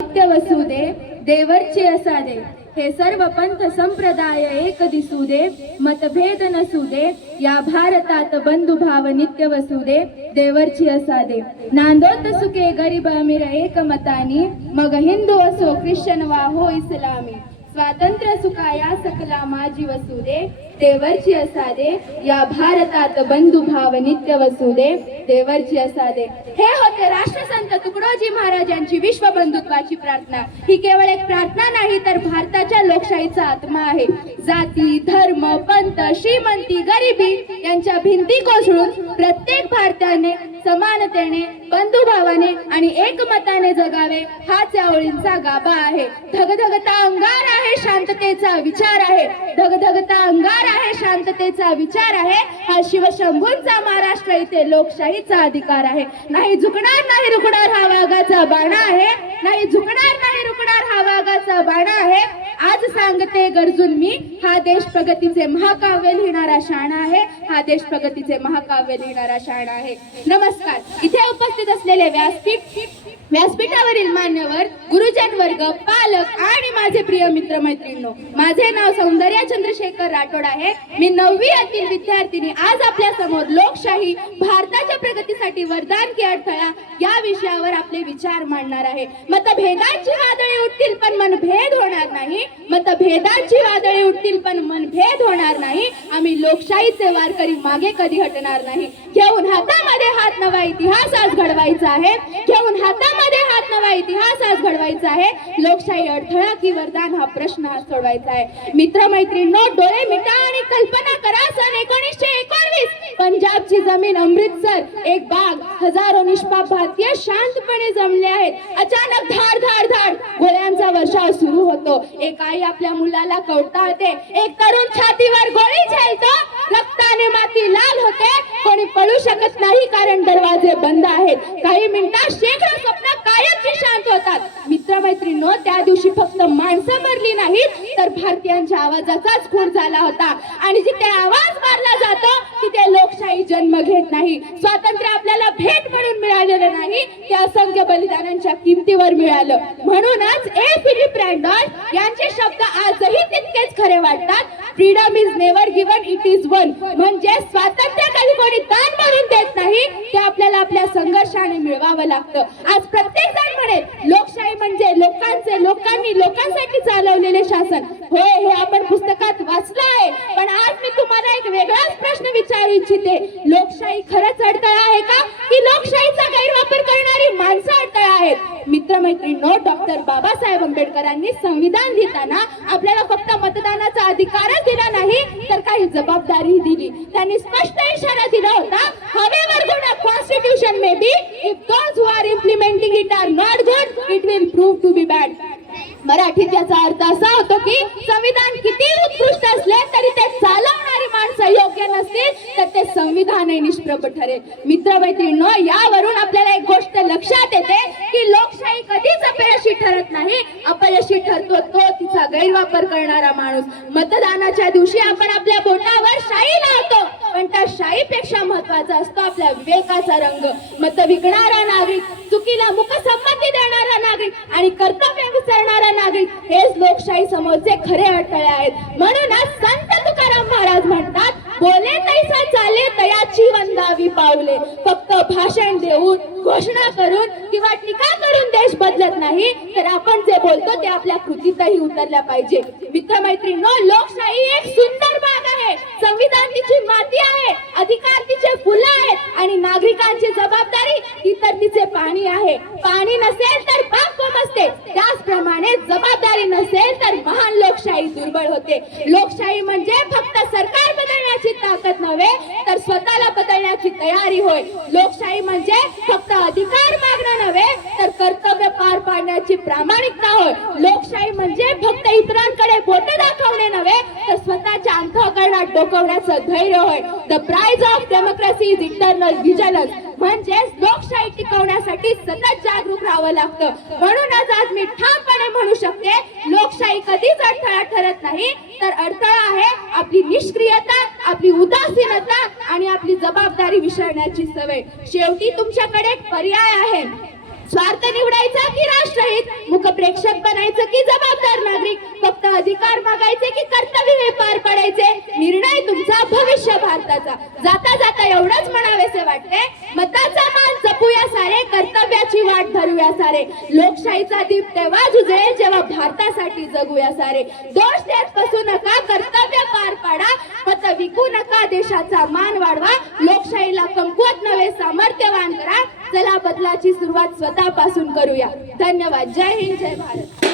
नित्य वसुदे देवरचे असादे, हे सर्व पंथ संप्रदाय एक दिसू दे, मतभेद नसू दे, या भारतात बंधुभाव नित्य वसुदे देवरची असादे. नांदोत सुखे गरीब अमीर एक मतानी, मग हिंदू असो ख्रिश्चन वा हो इस्लामी. स्वातंत्र्य सुखाया सकला माझी वसुदे देवरची असादे, या भारतात बंधुभाव नित्य वसुदे देवरची असादे. हे होते राष्ट्रसंत तुकडोजी महाराजांची विश्व बंधुत्वाची प्रार्थना. ही केवळ एक प्रार्थना नाही तर भारताच्या लोकशाहीचा आत्मा आहे. जाती धर्म पंथ श्रीमंती गरिबी यांच्या भिंती कोसळून प्रत्येक भारतीयाने समानतेने बंधुभावाने आणि एकमताने जगावे हाच या ओळींचा गाभा आहे. धगधगता अंगार आहे शांततेचा विचार आहे, धगधगता अंगार आहे शांततेचा विचार आहे. हा शिवशंभूंचा महाराष्ट्र, इथे लोकशाहीचा अधिकार आहे. नाही झुकणार नाही रुकणार हा वाघाचा बाणा आहे, नाही झुकणार नाही रुकणार हा वाघाचा बाणा आहे. आज सांगते गरजून मी, हा देश प्रगतीचे महाकाव्य लिहिणारा शाणा आहे, हा देश प्रगतीचे महाकाव्य लिहिणारा शाणा आहे. नमस्कार. इथे उपस्थित असलेले व्यासपीठावरील मान्यवर, गुरुजन वर्ग, पालक आणि माझे प्रिय मित्र मैत्रिणींनो, माझे नाव सौंदर्या चंद्रशेखर राठोड आहे. मी 9वी यातील विद्यार्थिनी आज आपल्या समोर लोकशाही भारताच्या प्रगतीसाठी वरदान की अडथळा या विषयावर आपले विचार मांडणार आहे. मतभेदांची वादळे उठतील पण मनभेद होणार नाही, मतभेदांची वादळे उठतील पण मनभेद होणार नाही. आम्ही लोकशाहीचे वारकरी मागे कधी हटणार नाही. घेऊन हातामध्ये हात नवा इतिहास आज घडवायचा आहे, घेऊन हातामध्ये हात नवा इतिहास आज घडवायचा आहे. लोकशाही अडथळा की वरदान हा प्रश्न आज सोडवायचा आहे. मित्र मैत्रिणींनो, डोळे मिटा आणि कल्पना करा सन 1919, पंजाबची जमीन अमृतसर, एक बाग, हजारो निष्पाप भारतीय शांतपणे जमले आहेत. अचानक धाड धाड धाड गोळ्यांचा वर्षाव सुरू होतो. एक आई आपल्या मुलाला कवटाळते, एक तरुण छातीवर गोळी झेलतो, रक्ताने माती लाल होते. कोणी पळू शकत नाही कारण दरवाजे बंद आहेत. काही मिनिटात शेकडो स्वप्न कायमची शांत होतात. मित्र मैत्रिणींनो, त्या दिवशी फक्त माणसं मरली नाहीत तर भारतीयांच्या आवाजाचाच खून झाला होता. आणि जिथे आवाज मारला जातो तिथे लोकशाही जन्म घेत नाही. स्वातंत्र्य आपल्याला भेट म्हणून मिळालेलं नाही, ते असंख्य बलिदानांच्या किमतीवर मिळालं. म्हणूनच फिलिप रँडॉल्फ यांचे शब्द आजही तितकेच खरे वाटतात. Freedom is never given, it is one. म्हणजे स्वातंत्र्य कधी कोणी दान म्हणून देत नाही, ते आपल्याला आपल्या संघर्षाने मिळवावं लागतं. आज प्रत्येक जण म्हणेल लोकशाही म्हणजे लोकांचे, लोकांनी लोकांसाठी चालवलेले शासन. होय, हे आपण पुस्तकात वाचलं आहे. पण आज मी तुम्हाला एक वेगळाच प्रश्न विचारू इच्छिते. लोकशाही खरंच अडथळा आहे का, की लोकशाहीचा गैरवापर करणारी माणसं अडथळा आहेत? मित्र मैत्रिणींनो, डॉक्टर बाबासाहेब आंबेडकरांनी संविधान लिहिताना आपल्याला फक्त मतदानाचा अधिकारच दिला नाही तर काही जबाबदारी दिली. त्यांनी स्पष्ट इशारा दिला होता, however good a constitution may be, if those who are implementing it are not good, it will prove to be bad. मराठीत याचा अर्थ असा होतो की संविधान किती उत्कृष्ट असले तरी ते चालवणारी माणसं योग्य नसतील तर ते संविधानही निष्प्रभ ठरेल. मित्र मैत्रिणींनो, यावरून आपल्याला एक गोष्ट लक्षात येते की लोकशाही कधीच अपयशी ठरत नाही. अपयशी ठरतो तो तिचा गैरवापर करणारा माणूस. मतदानाच्या दिवशी आपण आपल्या बोटावर शाई लावतो, पण त्या शाईपेक्षा महत्वाचा असतो आपल्या विवेकाचा रंग. मत विकणारा नागरिक, चुकीला मुकसंमती देणारा नागरिक आणि कर्तव्य विसरणारा नागरिक हेच लोकशाही समोरचे खरे अडथळे आहेत. म्हणूनच संत तुकाराम महाराज म्हणतात, बोले तैसा चाले तयाची वंदावी पावले. फक्त भाषण देऊन, घोषणा करून किंवा टीका करून देश बदलत नाही, तर आपण जे बोलतो ते आपल्या कृतीतही उतरल्या पाहिजे. मित्र मैत्रिणींनो, लोकशाही एक सुंदर बाग आहे. संविधान तिची माती आहे, अधिकार तिचे फुलं आहेत आणि नागरिकांची जबाबदारी ती तर तिचे पाणी आहे. पाणी नसेल तर बाग कोमसते, त्याचप्रमाणे जबाबदारी नसेल तर महान लोकशाही दुर्बळ होते. लोकशाही म्हणजे फक्त सरकार बदलण्याची ताकद नव्हे तर स्वतःला बदलण्याची तयारी होय. लोकशाही म्हणजे फक्त अधिकार मागणं नव्हे तर कर्तव्य पार पाडण्याची प्रामाणिकता होय. लोकशाही म्हणजे फक्त इतरांकडे बोट दाखवणे नव्हे तर स्वतःच्या अंतःकरणात डोकवण्याचं धैर्य होय. The prize of democracy is eternal vigilance. म्हणजेच लोकशाही टिकवण्यासाठी सतत जागरूक राहावं लागतं. म्हणूनच आज मी ठामपणे म्हणू शकते, लोकशाही कधीच अडथळा ठरत नाही तर अडथळा आहे आपली निष्क्रियता, आपली उदासीनता आणि आपली जबाबदारी विसरण्याची सवय. शेवटी तुमच्याकडे एक पर्याय आहे. स्वार्थ निवडायचा की राष्ट्रहित, मुखप्रेक्षक बनायचं की जबाबदार नागरिक, फक्त अधिकार मागायचे की कर्तव्य हे पार पाडायचे, निर्णय तुमचा, भविष्य भारताचा. जाता जाता एवढंच म्हणावेसे वाटते, मताचा मान जपूया सारे, कर्तव्याची वाट धरूया सारे. लोकशाहीचा दीप तेव्हा उजळेल जेव्हा भारतासाठी जगूया सारे. दोष देत बसू नका, कर्तव्य पार पाडा, मत विकू नका, देशाचा मान वाढवा, लोकशाहीला कमकुवत नव्हे सामर्थ्यवान करा. चला बदलाची सुरुवात स्वतःपासून करूया. धन्यवाद. जय हिंद, जय भारत.